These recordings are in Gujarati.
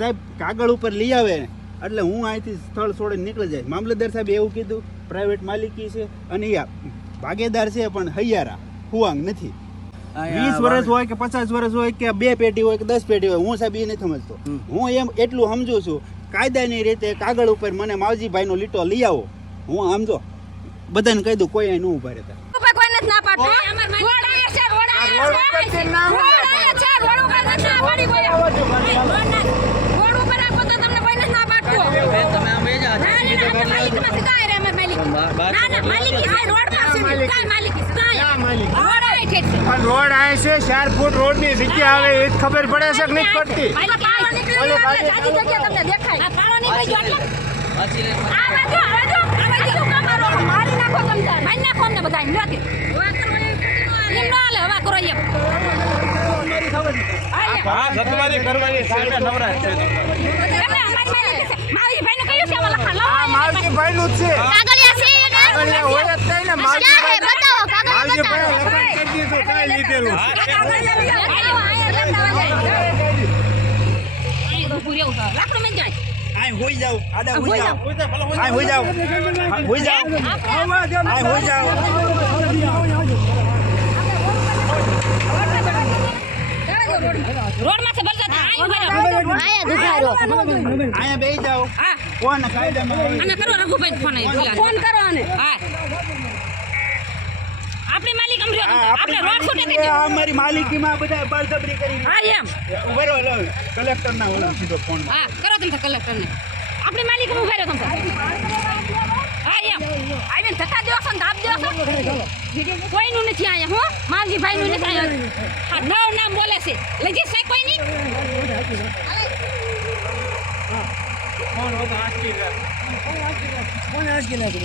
સાહેબ કાગળ ઉપર લઈ આવે એટલે હું અહીંથી સ્થળ છોડીને નીકળી જાય મામલતદાર સાહેબ એવું કીધું પ્રાઇવેટ માલિકી છે અને એ ભાગીદાર છે પણ હૈયારા હુવાંગ નથી વીસ વર્ષ હોય કે પચાસ વર્ષ હોય કે બે પેટી હોય કે દસ પેટી હોય હું સાહેબ એ નથી સમજતો હું એમ એટલું સમજુ છું કાયદાની રીતે કાગળ ઉપર મને માવજીભાઈનો લીટો લઈ આવો હું સમજો બધાને કહી દઉં કોઈ અહીં ન ઊભા રહેતા ના પાડતું. રોડ આયા છે, રોડ આયા છે. રોડ આયા છે, રોડ ઉપર નથી ના પાડી કોઈ. રોડ ઉપર આપો તો તમને કોઈ નથી ના પાડતું. તમે આમ બેજા ના, ના, ના, માલિકી. ના, ના, છે, રોડ પાસે છે, છે. પણ રોડ છે ફૂટ રોડની જગ્યા આવે એ ખબર પડે છે કે નહીં પડતી માલિકી પાળો નીકળી ગયો એટલે જાજી જગ્યા તમને દેખાય. આ પાળો નીકળી એટલે આ બાજુ, આ બાજુ, આ બાજુ કામ મારો? મારી નાખો તમ મારી નાખો અમને બધાને. લ્યો તે. એમ હાલે, હવા કરો એમ. હાલે. એમને અમારી કાગળિયા માવજીભાઈ લખાણ કરી દીધું કાંઈ લીધેલું છે. આવો, અહીંયા લખતા જાય. અહીં ઊભું રહેવું છે. લાકડું મેં જાય. આય હોઈ જાવ આડા હોઈ હોઈ જાવ આય હોઈ જાવ હોઈ જાવ આય હોઈ જાવ રોડમાંથી ભરતા હતા. અહીં ઊભા રહો. આયા બેહી જાવ હા. કોણ કાયદામાં આવે? આને કરો રઘુભાઈને ફોન ફોન કરો આને હા આપણી માલિક અમર્યો આ આપણે રોડ છૂટે આપણી થઈ આ અમારી માલિકીમાં બધા બળજબરી કરી હા એમ. ઊભો રહો લો કલેક્ટરના ઓલો સીધો ફોન હા કરો તમે કલેક્ટરને. આપણે માલિક ઊભા રહ્યો તમે. હા એમ. આવીને ધક્કા દેવો છો ને દાબ દેવો છો. કોઈનું નથી અહીંયા હો. માલજીભાઈનું નથી અહીંયા. હા નવ નામ બોલે છે. લઈ જશે કોઈ નહીં ભાઈને કયો એને કે PI ને જે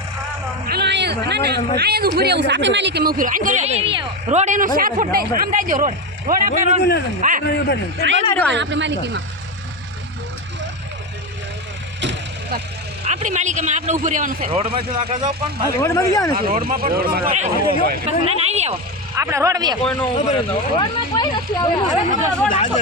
હોય એને PI ને રોડ કાંઈ પાછો ફોન કરે અહીંયા પીઆઈ ખુદ હાજર હાજર છે હા એમ માથે ને મરવે છે કે આનો અહીંયા ના ના અહીંયા જ ઊભું રહેવું છે આપણી માલિકીમાં ઊભું રહેવું. અહીં કરો.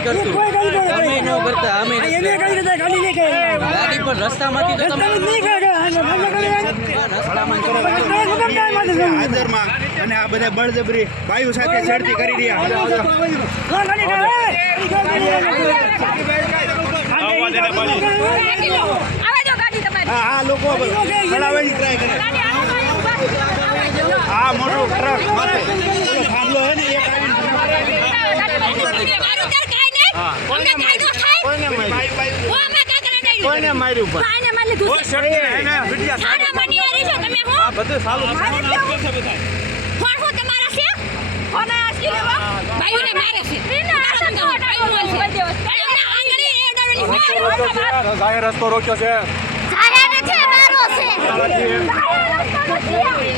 ચાલાકી કોઈ નથી કરતું તમે ન કરતા અમે નથી કરતા. ગાડી પર રસ્તામાંથી તો તમે રસ્તામાં હાજરમાં અને આ બધા બળજબરી વાયુ સાથે છેડતી કરી રહ્યા હા લોકો ચલાવવાની ટ્રાય કરે આવો. આવા. આ મોટો ટ્રક માથે થાંભલો હે ને એક નહીં. અમને કાંઈ થાય. કોઈને માર્યું હું આમાં કાંકરા ડાળી કોઈને માર્યું પણ આને મારી લીધું છે. સારા મનીવારી છો તમે હો? મારે કેવું? ફોન હું તમારા છે? ફોન આ લેવા? ભાઈઓને મારે છે. તમારા ધંધો, ભાઈઓનો છે. ભાઈઓના આંગળી એ અડાડવાની મારે. જાહેર રસ્તો રોક્યો છે જાહેર મારો છે. જાહેર રસ્તો નથી.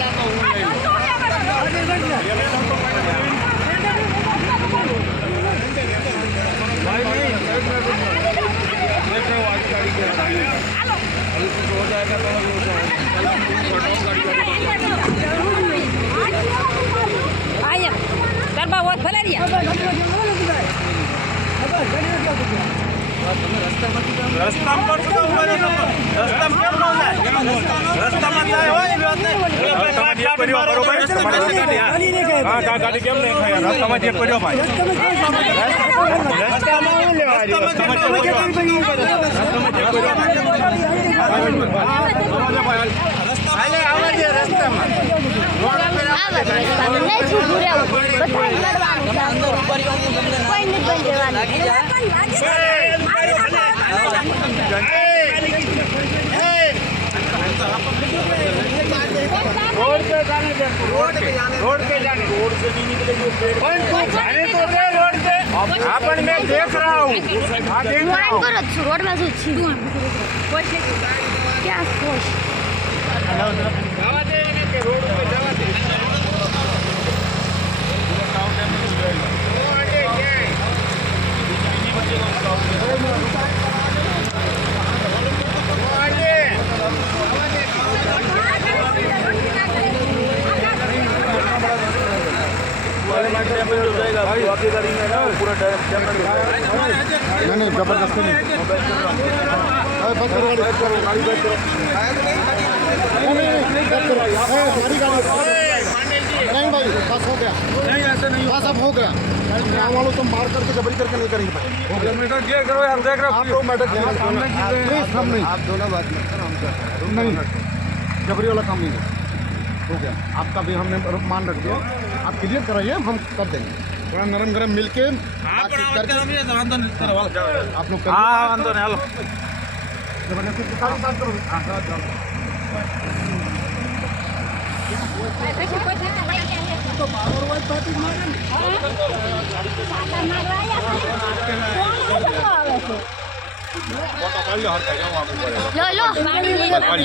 ગરબા હોત ભલે રસ્તામાં જાય હા તા ગાડી કેમ નહીં ખાય રસ્તામાં ચેક કરજો ભાઈ રસ્તામાં? રસ્તામાં ચેક કરજો રસ્તામાં ચેક કરજો હાલે रोड पे जाने दे रोड पे जाने रोड पे जाने रोड से नहीं निकलेगी पेड़ जाने तो दे रोड पे। अपन मैं देख रहा हूँ। रोड में क्या रोड पे जवा दे। नहीं नहीं ज़बरदस्ती नहीं नहीं नहीं भाई बस हो गया नहीं ऐसे नहीं बस अब हो गया गाँव वालों तुम मार करके जबरी करके नहीं करेंगे भाई हो हम नहीं आप दोनों बात नहीं जबरी वाला काम नहीं है हो गया आपका भी हमने मान रख दिया आप क्लियर कराइए हम कर देंगे थोड़ा नरम गरम मिलके बातचीत करके आप लोग करिए। હા વાંધો નહીં હાલો जबरदस्ती से सारी बात करो લો લો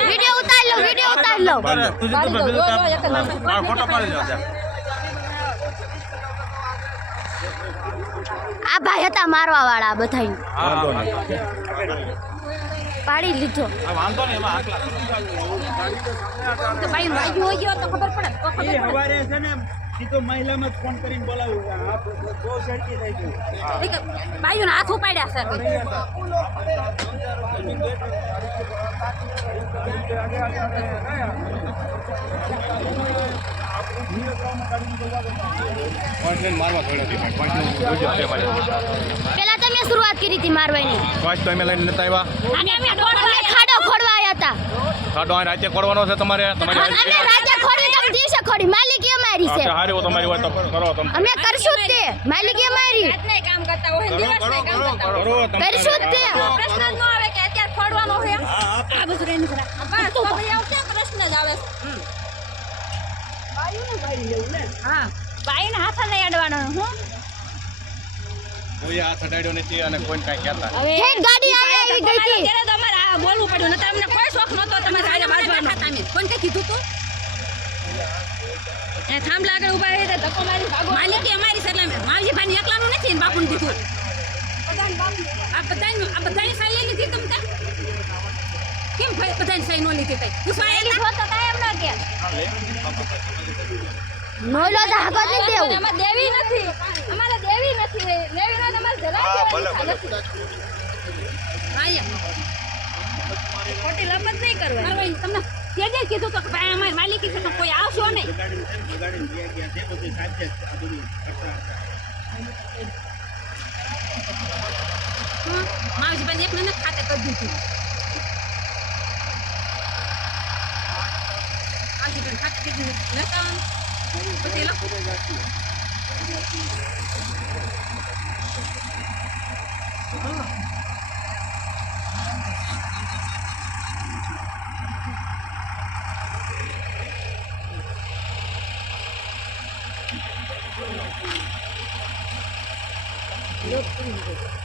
વિડિયો ઉતાર લો વિડિયો ઉતાર લો ફોટો પાડી લો આ ભાઈ હતા મારવા વાળા બધા પાડી લીધો. વાંધો નહીં એમાં તો ભાઈ વાગ્યું હોય ગયો તો ખબર પડે તો ખબર પડે. છે ને સીધો મહિલામાં જ ફોન કરીને બોલાવું બહુ ઝડપી થઈ ગયું. ભાઈઓને હાથ ઉપાડ્યા પડ્યો પેલા તમે શરૂઆત કરી હતી મારવાની. પાંચ તો અમે લઈને નતા આવ્યા. અને અમે અમે ખાડો ખોડવા આવ્યા હતા ખાડો આ રાતે ખોડવાનો છે તમારે? તમારી અમે રાતે ખોડી તો દિવસે ખોડી. માલિકી અમારી છે. હારે હો તમારી હોય તો કરો તમે. અમે કરશું જ તે. માલિકી અમારી. કામ કરતા હોય દિવસના કામ કરતા હોય. કરો કરશું જ તે. પ્રશ્ન જ ન આવે કે અત્યારે ખોડવાનો છે. આ બધું રહીને ખરા બસ તો ભાઈ આવું ક્યાં પ્રશ્ન જ આવે હા. બાઈને હાથ નહીં અડવાનો હું. કોઈ હાથ અડાડ્યો નથી અને કોઈને કાંઈ કહેતા હવે ગાડી આવી ગઈ હતી. ત્યારે તો અમારે બોલવું પડ્યું નતર અમને કોઈ શોખ નહોતો તમારે હારે બાજવાનો કોણ કઈ કીધું તું? એ થાંભલા આગળ ઊભા ધક્કો મારી ભાગો. માલિકી અમારી છે એટલે માવજી ભાઈ એકલાનું નથી ને બાપુને કીધું. આ બધાની આ બધાની સાઈ લઈ લીધી તમે કેમ ભાઈ બધાની સાઈ નો લીધી તઈ પૂછવા ન કે નોલો તો હાકત નહીં દેવું અમારે દેવી નથી. અમારે દેવી નથી લેવી નથી અમારે જરાય દેવાની આયા. ખોટી લપત નહીં કરવાની. તમને તેજે કીધું તો કે ભાઈ અમારી માલિકી છે તો કોઈ આવશો નહીં. เป็นพักที่ยืนแล้วก็ปกติแล้วรถขึ้นเลย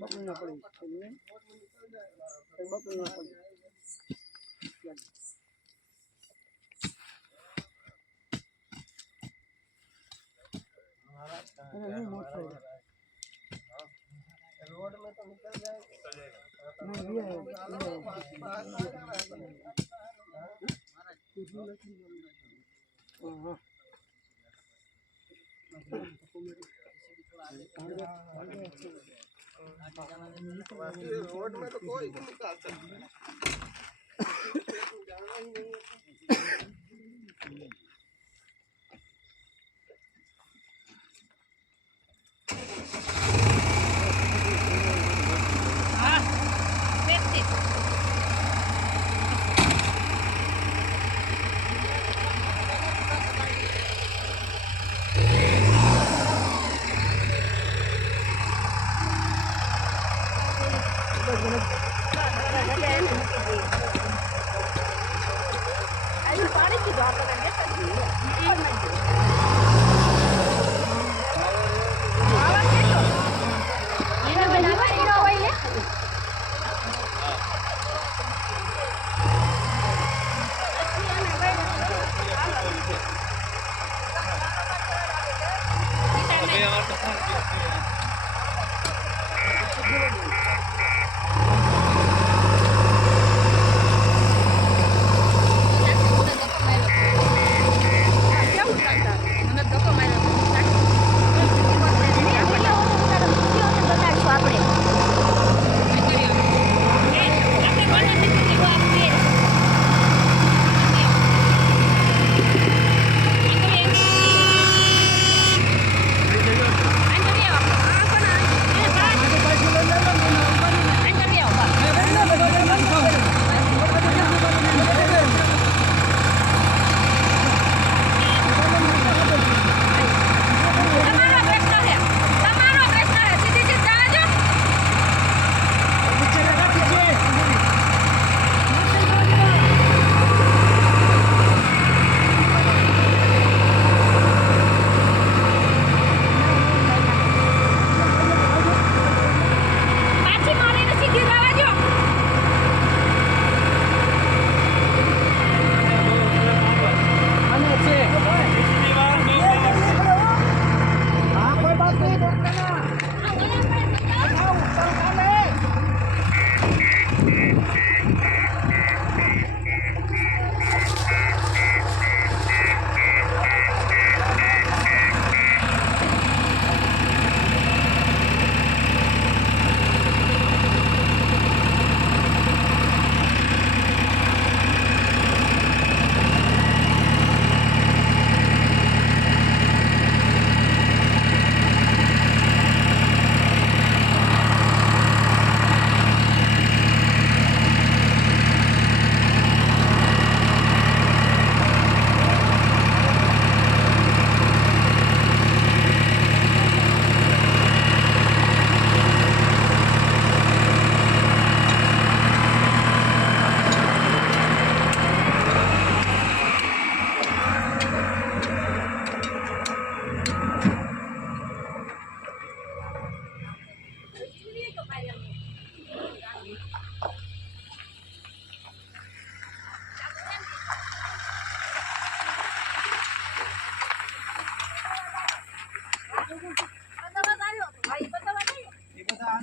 બપોરના પડી બપોરના પડી रोड में तो निकल जाएगा नहीं ये है हां લેતા આવવાનું. પછી લખો વ્યક્તિ อนตอนนั้นไม่เคยรู้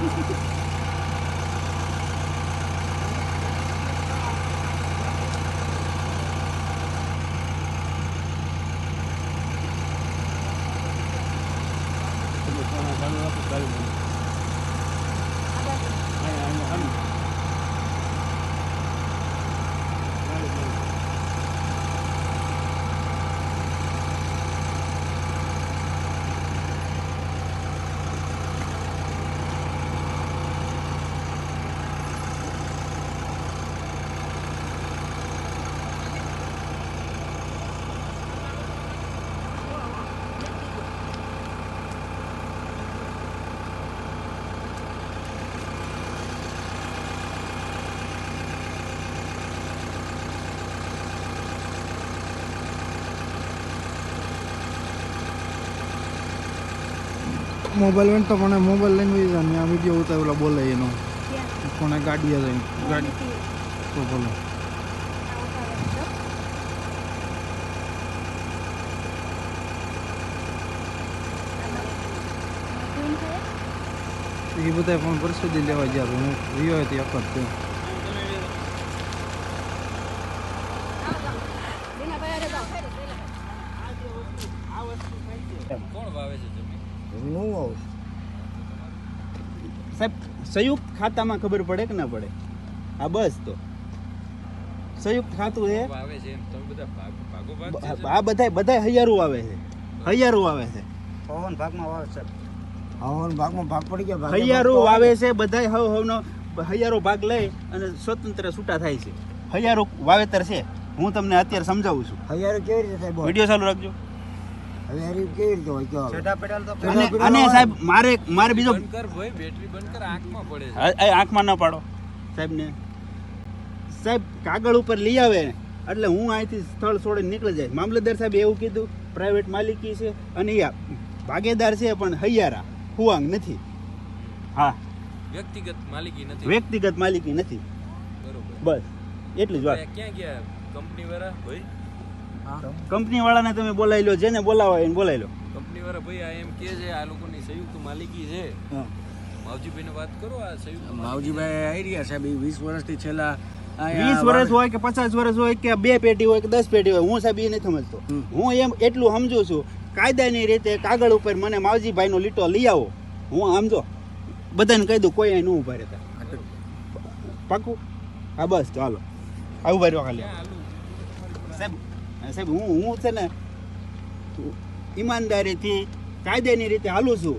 Gracias. મોબાઈલ વેન તો મને મોબાઈલ લઈને વહી જાય આ વીડિયો ઉતારેલા બોલે એનો. કોને ગાડી આવે ગાડી તો બોલો. એ બધા પણ પરસુદી લેવા ગયા તો હું રહ્યો હતી એક જ તે. કોણ વાવે છે જમીન હું આવું સાહેબ સંયુક્ત ખાતામાં ખબર પડે કે ના પડે? હા બસ તો. સંયુક્ત ખાતું છે આ બધા બધા હૈયારું આવે છે આ બધાય બધાય હૈયારું આવે છે. હૈયારું આવે છે. હવન ભાગમાં ભાગ પડી ગયા હૈયારું વાવે છે. બધાય હવ હવનો હૈયારો ભાગ લઈ અને સ્વતંત્ર છૂટા થાય છે. હૈયારો વાવેતર છે. હું તમને અત્યારે સમજાવું છું. હૈયારો કેવી રીતે થાય બોલ? વીડિયો ચાલુ રાખજો. અને અને સાહેબ મારે મારે બીજો આંખમાં પડે ના પાડો સાહેબને. સાહેબ કાગળ ઉપર લઈ આવે એટલે હું અહીંથી સ્થળ છોડીને નીકળી જાય. મામલતદાર સાહેબ એવું કીધું પ્રાઇવેટ માલિકી છે અને ભાગીદાર છે પણ હૈયારા હુવાંગ નથી. હા. વ્યક્તિગત માલિકી નથી. વ્યક્તિગત માલિકી નથી. બરોબર. બસ એટલી જ વાત. ક્યાં ગયા? કંપની વાળા ભાઈ કંપની વાળાને તમે બોલાવી લો જેને બોલાવા એને બોલાવી લો કંપની વાળા ભાઈ આ એમ કે છે આ લોકોની સંયુક્ત માલિકી છે. માવજીભાઈને વાત કરો આ સંયુક્ત માવજીભાઈ આવી રહ્યા સાહેબ એ વીસ વર્ષથી છેલ્લા વીસ વર્ષ હોય કે પચાસ વર્ષ હોય કે બે પેટી હોય કે દસ પેટી હોય હું સાહેબ એ નથી સમજતો. હું એમ એટલું સમજુ છું કાયદાની રીતે કાગળ ઉપર મને માવજીભાઈનો લીટો લઈ આવો. હું સમજો બધાને કહી દઉં કોઈ અહીં ન ઊભા રહેતા. પાકું? હા બસ ચાલો આવું ઊભા રહ્યો ખાલી. સાહેબ સાહેબ હું હું છે ને ઈમાનદારીથી કાયદાની રીતે હાલું છું.